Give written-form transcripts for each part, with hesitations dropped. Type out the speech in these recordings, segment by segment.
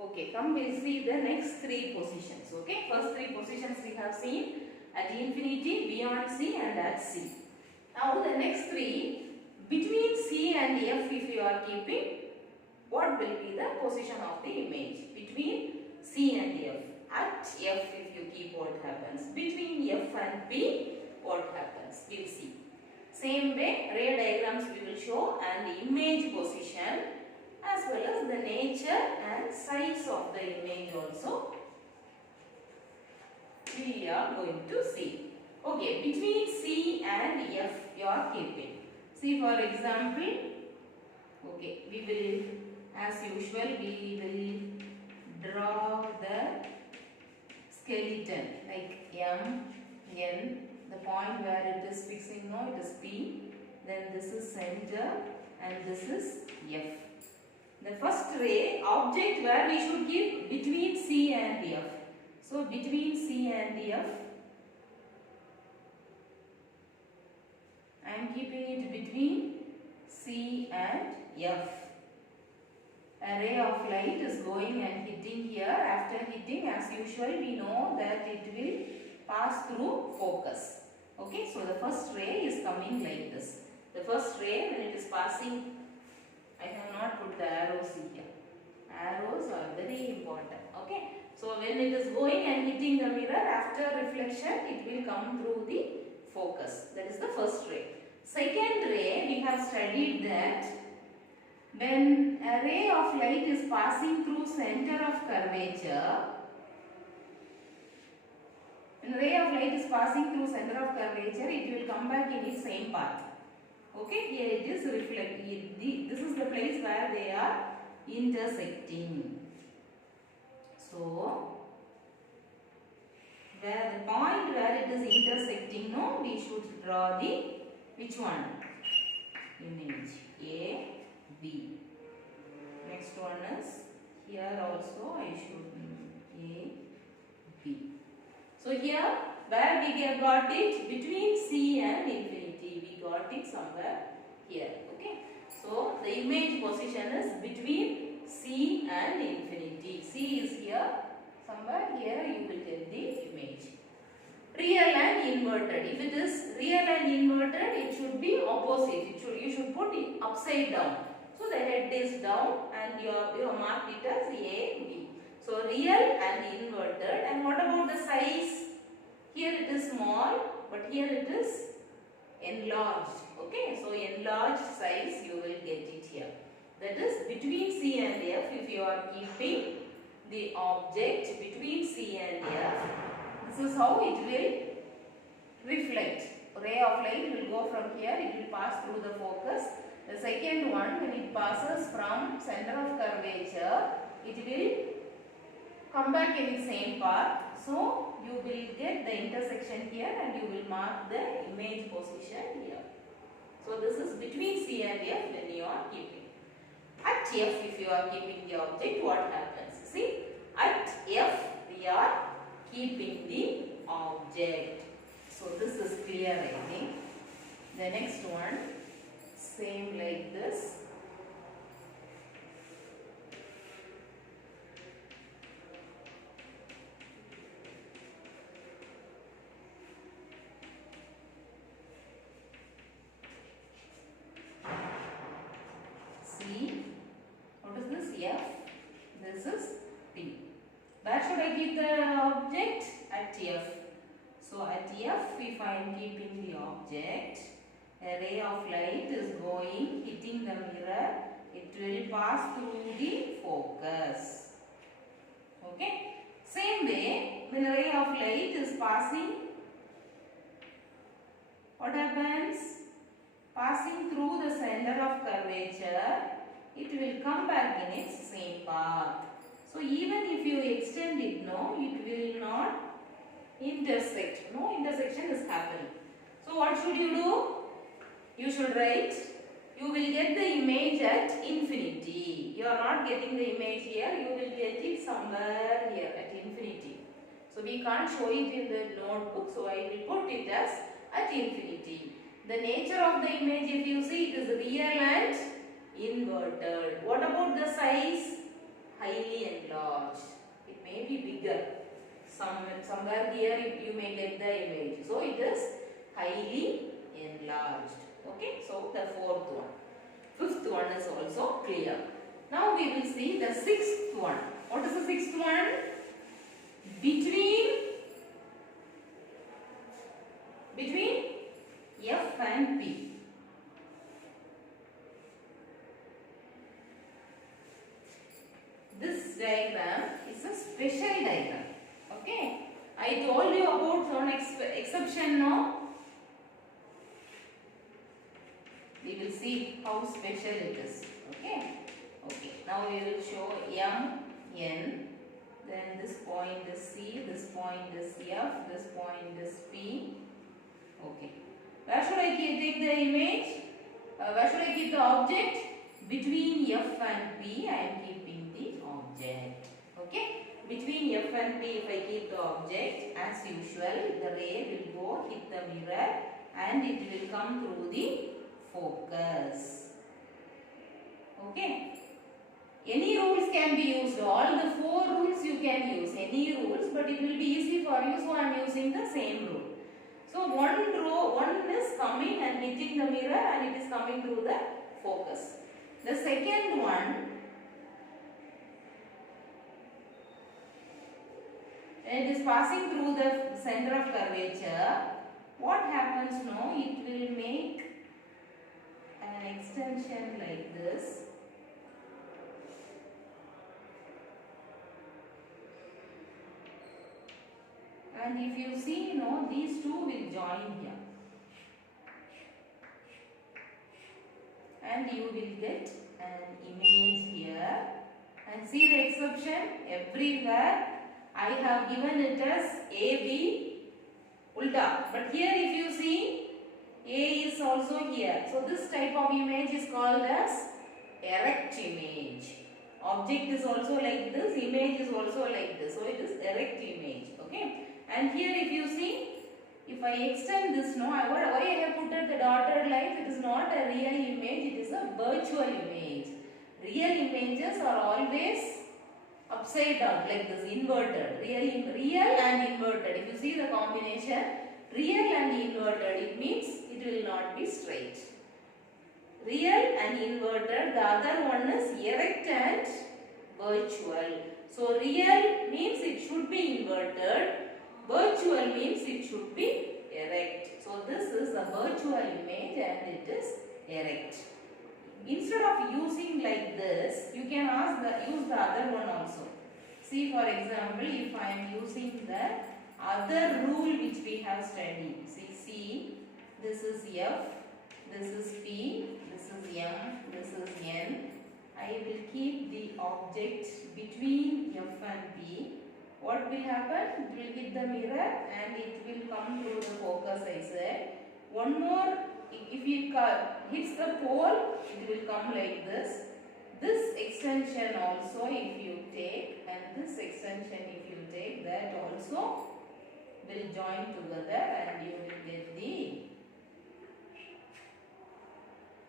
Okay, come we'll see the next three positions. Okay, first three positions we have seen at infinity, beyond C and at C. Now the next three, between C and F if you are keeping, what will be the position of the image? Between C and F. At F if you keep, what happens? Between F and P, what happens? We'll see. Same way, ray diagrams we will show and the image position as well as the nature and size of the image also we are going to see. Okay, between C and F you are keeping. See, for example, okay, we will, as usual, we will draw the skeleton like M, N, the point where it is fixing now it is P, then this is center and this is F. The first ray object where we should give between C and F. So between C and F, I am keeping it between C and F. A ray of light is going and hitting here. After hitting, as usual, we know that it will pass through focus. Okay, so the first ray is coming like this. The first ray, when it is passing, I have not put the arrows here. Arrows are very important. Okay. So when it is going and hitting the mirror, after reflection, it will come through the focus. That is the first ray. Second ray, we have studied that when a ray of light is passing through center of curvature, when a ray of light is passing through center of curvature, it will come back in its same path. Okay, here it is reflected. This is the place where they are intersecting. So, where the point where it is intersecting, no, we should draw the which one? Image A, B. Next one is here also I should A, B. So here where we have got it between C and infinity, we got it somewhere here. Okay. So the image position is between C and infinity. C is here, somewhere here you will get the image. Real and inverted. If it is real and inverted, it should be opposite. You should put it upside down. So the head is down and you have marked it as A, B. So real and inverted. And what about the size? Here it is small, but here it is enlarged. Okay, so enlarged size you will get it here. That is between C and F. If you are keeping the object between C and F, this is how it will reflect. Ray of light will go from here, it will pass through the focus. The second one, when it passes from center of curvature, it will come back in the same path. So you will get the intersection here and you will mark the image position here. So this is between C and F when you are keeping. At F, if you are keeping the object, what happens? See, at F we are keeping the object. So this is clear, I think. The next one, same like this. C. What is this? F. This is P. Where should I keep the object? At F. So at F, if I am keeping the object, a ray of light is going, hitting the mirror, it will pass through the focus. Okay. Same way, when a ray of light is passing, what happens? Passing through the center of curvature, it will come back in its same path. So even if you extend it, no, it will not intersect. No intersection is happening. So what should you do? You should write, you will get the image at infinity. You are not getting the image here, you will get it somewhere here at infinity. So we can't show it in the notebook, so I will put it as at infinity. The nature of the image, if you see, it is real and inverted. What about the size? Highly enlarged. bigger. Somewhere here you may get the image. So it is highly enlarged. Okay, so the fourth one. Fifth one is also clear. Now we will see the sixth one. What is the sixth one? Between F and P. This diagram is a special diagram. Okay. I told you about one exception now. We will see how special it is. Okay. Okay. Now we will show M, N. Then this point is C. This point is F. This point is P. Okay. Where should I take the image? Where should I keep the object? Between F and P, I am keeping the object. Okay. Between F and P, if I keep the object, as usual, the ray will go hit the mirror and it will come through the focus. Okay. Any rules can be used. All the 4 rules you can use. Any rules, but it will be easy for you. So I am using the same rule. So one is coming and hitting the mirror and it is coming through the focus. The second one, it is passing through the center of curvature. What happens now? It will make an extension like this. And if you see, these two will join here. And you will get an image here. And see the exception? Everywhere I have given it as AB ulta. But here if you see, A is also here. So this type of image is called as erect image. Object is also like this, image is also like this. So it is erect image. Okay. And here if you see, if I extend this why I have put at the dotted line, it is not a real image, it is a virtual image. Real images are always upside down like this, inverted. Real and inverted. If you see the combination, real and inverted, it means it will not be straight. Real and inverted, the other one is erect and virtual. So real means it should be inverted. Virtual means it should be erect. So this is a virtual image and it is erect. Instead of using like this, you can use the other one also. See, for example, if I am using the other rule which we have studied. See, this is F, this is P, this is M, this is N. I will keep the object between F and P. What will happen? It will hit the mirror and it will come through the focus, I said. One more, if it hits the pole, it will come like this. This extension also if you take, and this extension if you take, that also will join together and you will get the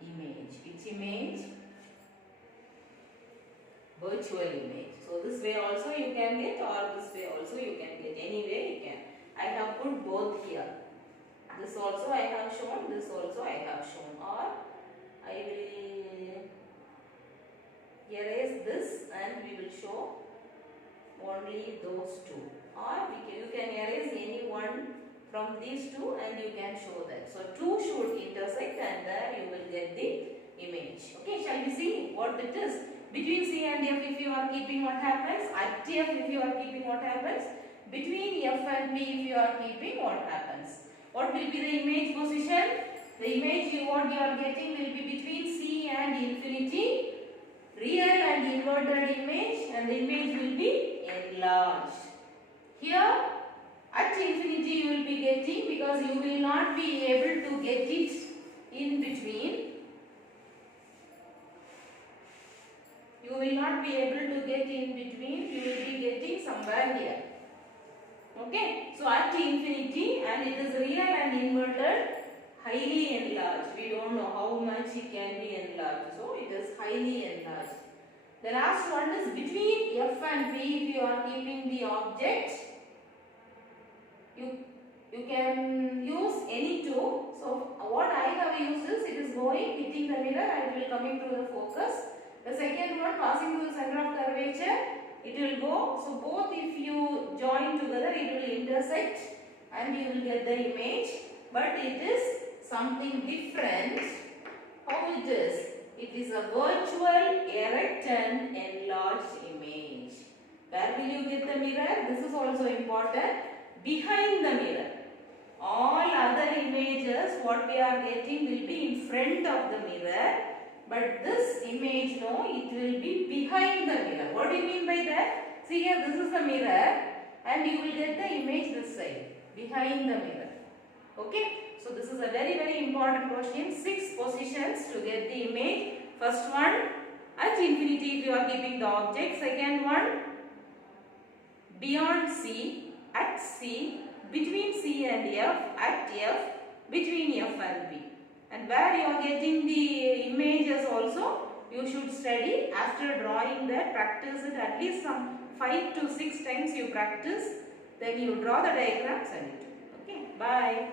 image. Which image? Virtual image. So this way also you can get, or this way also you can get. Any way you can. I have put both here. This also I have shown, this also I have shown. Or I will erase this and we will show only those two. Or you can erase any one from these two and you can show that. So two should intersect and there you will get the image. Okay, shall we see what it is? Between C and F if you are keeping, what happens? At F if you are keeping, what happens? Between F and P if you are keeping, what happens? What will be the image position? The image what you are getting will be between C and infinity. Real and inverted image, and the image will be enlarged. Here at infinity you will be getting, because you will not be able to get it in between. You will not be able to get in between, you will be getting somewhere here. Okay, so at infinity, and it is real and inverted, highly enlarged. We don't know how much it can be enlarged, so it is highly enlarged. The last one is between F and B. If you are keeping the object, you can use any two. So what I have used is, it is going, hitting the mirror and it will coming to the focus. The second one, passing through the center of curvature, it will go. So both, if you join together, it will intersect and you will get the image. But it is something different. How it is? It is a virtual, erect and enlarged image. Where will you get the mirror? This is also important. Behind the mirror. All other images, what we are getting will be in front of the mirror. But this image, no, it will be behind the mirror. What do you mean by that? See here, this is the mirror and you will get the image this side, behind the mirror. Okay? So this is a very, very important question. 6 positions to get the image. First one, at infinity if you are keeping the object. Second one, beyond C, at C, between C and F, at F, between F and B. And where you are getting the images also, you should study. After drawing that, practice it at least some 5 to 6 times you practice. Then you draw the diagrams and it. Okay, bye.